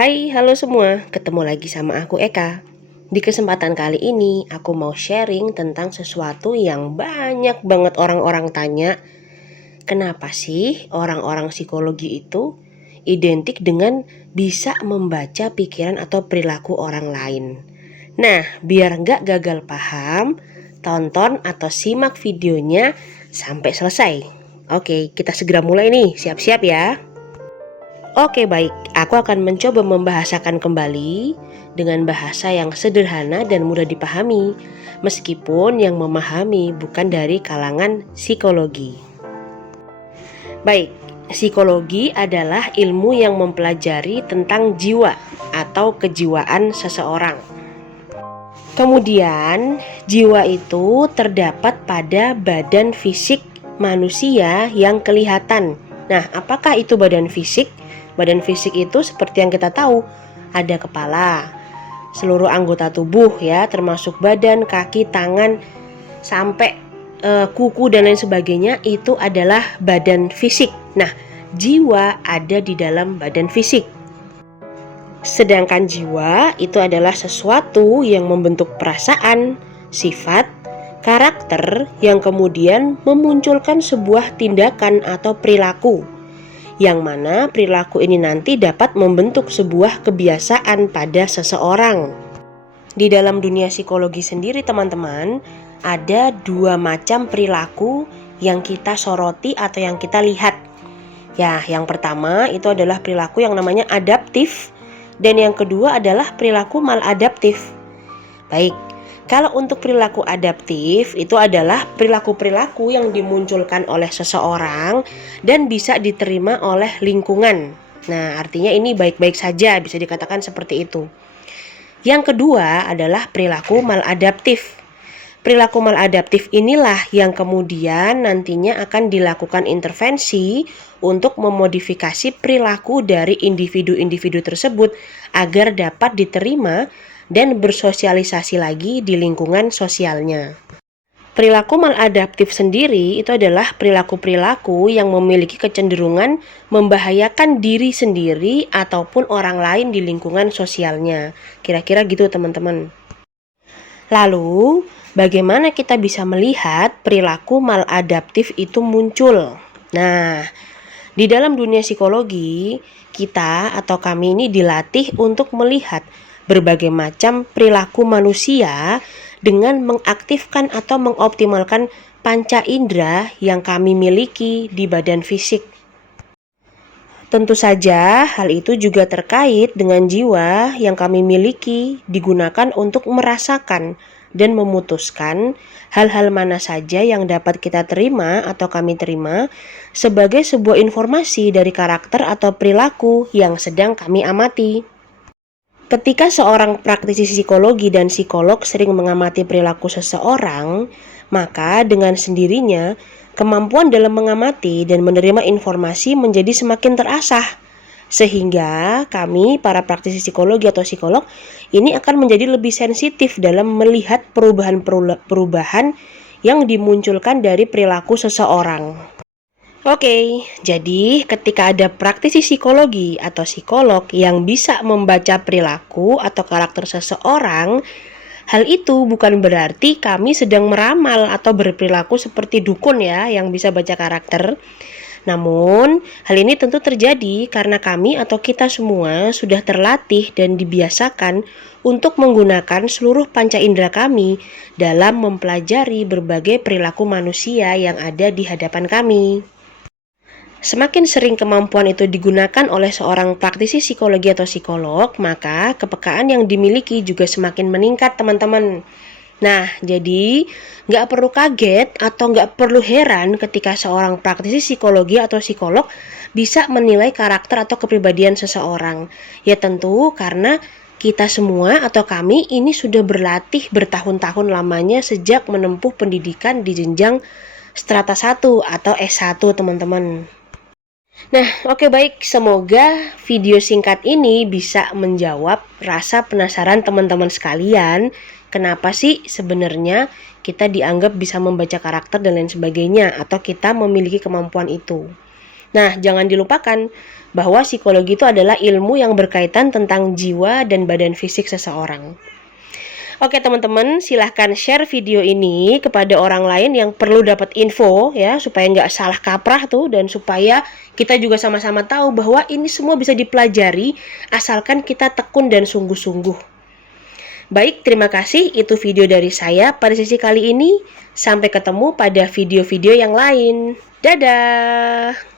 Hai, halo semua. Ketemu lagi sama aku Eka. Di kesempatan kali ini, aku mau sharing tentang sesuatu yang banyak banget orang-orang tanya. Kenapa sih orang-orang psikologi itu identik dengan bisa membaca pikiran atau perilaku orang lain? Nah, biar nggak gagal paham, tonton atau simak videonya sampai selesai. Oke, kita segera mulai nih. Siap-siap ya. Oke baik, aku akan mencoba membahasakan kembali dengan bahasa yang sederhana dan mudah dipahami, meskipun yang memahami bukan dari kalangan psikologi. Baik, psikologi adalah ilmu yang mempelajari tentang jiwa atau kejiwaan seseorang. Kemudian, jiwa itu terdapat pada badan fisik manusia yang kelihatan. Nah, apakah itu badan fisik? Badan fisik itu seperti yang kita tahu, ada kepala, seluruh anggota tubuh ya, termasuk badan, kaki, tangan, sampai kuku dan lain sebagainya, itu adalah badan fisik. Nah, jiwa ada di dalam badan fisik. Sedangkan jiwa itu adalah sesuatu yang membentuk perasaan, sifat, karakter yang kemudian memunculkan sebuah tindakan atau perilaku, yang mana perilaku ini nanti dapat membentuk sebuah kebiasaan pada seseorang. Di dalam dunia psikologi sendiri teman-teman, ada dua macam perilaku yang kita soroti atau yang kita lihat. Ya, yang pertama itu adalah perilaku yang namanya adaptif, dan yang kedua adalah perilaku maladaptif. Baik, kalau untuk perilaku adaptif itu adalah perilaku-perilaku yang dimunculkan oleh seseorang dan bisa diterima oleh lingkungan. Nah, artinya ini baik-baik saja, bisa dikatakan seperti itu. Yang kedua adalah perilaku maladaptif. Perilaku maladaptif inilah yang kemudian nantinya akan dilakukan intervensi untuk memodifikasi perilaku dari individu-individu tersebut agar dapat diterima dan bersosialisasi lagi di lingkungan sosialnya. Perilaku maladaptif sendiri itu adalah perilaku-perilaku yang memiliki kecenderungan membahayakan diri sendiri ataupun orang lain di lingkungan sosialnya. Kira-kira gitu teman-teman. Lalu, bagaimana kita bisa melihat perilaku maladaptif itu muncul? Nah, di dalam dunia psikologi, kita atau kami ini dilatih untuk melihat berbagai macam perilaku manusia dengan mengaktifkan atau mengoptimalkan panca indera yang kami miliki di badan fisik. Tentu saja hal itu juga terkait dengan jiwa yang kami miliki digunakan untuk merasakan dan memutuskan hal-hal mana saja yang dapat kita terima atau kami terima sebagai sebuah informasi dari karakter atau perilaku yang sedang kami amati. Ketika seorang praktisi psikologi dan psikolog sering mengamati perilaku seseorang, maka dengan sendirinya kemampuan dalam mengamati dan menerima informasi menjadi semakin terasah. Sehingga kami para praktisi psikologi atau psikolog ini akan menjadi lebih sensitif dalam melihat perubahan yang dimunculkan dari perilaku seseorang. Oke, jadi ketika ada praktisi psikologi atau psikolog yang bisa membaca perilaku atau karakter seseorang, hal itu bukan berarti kami sedang meramal atau berperilaku seperti dukun ya yang bisa baca karakter. Namun, hal ini tentu terjadi karena kami atau kita semua sudah terlatih dan dibiasakan untuk menggunakan seluruh panca indera kami dalam mempelajari berbagai perilaku manusia yang ada di hadapan kami. Semakin sering kemampuan itu digunakan oleh seorang praktisi psikologi atau psikolog, maka kepekaan yang dimiliki juga semakin meningkat teman-teman. Nah, jadi nggak perlu kaget atau nggak perlu heran ketika seorang praktisi psikologi atau psikolog bisa menilai karakter atau kepribadian seseorang. Ya tentu karena kita semua atau kami ini sudah berlatih bertahun-tahun lamanya sejak menempuh pendidikan di jenjang strata 1 atau S1 teman-teman. Nah, oke baik, semoga video singkat ini bisa menjawab rasa penasaran teman-teman sekalian. Kenapa sih sebenarnya kita dianggap bisa membaca karakter dan lain sebagainya, atau kita memiliki kemampuan itu? Nah, jangan dilupakan bahwa psikologi itu adalah ilmu yang berkaitan tentang jiwa dan badan fisik seseorang. Oke teman-teman, silahkan share video ini kepada orang lain yang perlu dapat info ya, supaya nggak salah kaprah tuh, dan supaya kita juga sama-sama tahu bahwa ini semua bisa dipelajari asalkan kita tekun dan sungguh-sungguh. Baik, terima kasih. Itu video dari saya pada sesi kali ini. Sampai ketemu pada video-video yang lain. Dadah!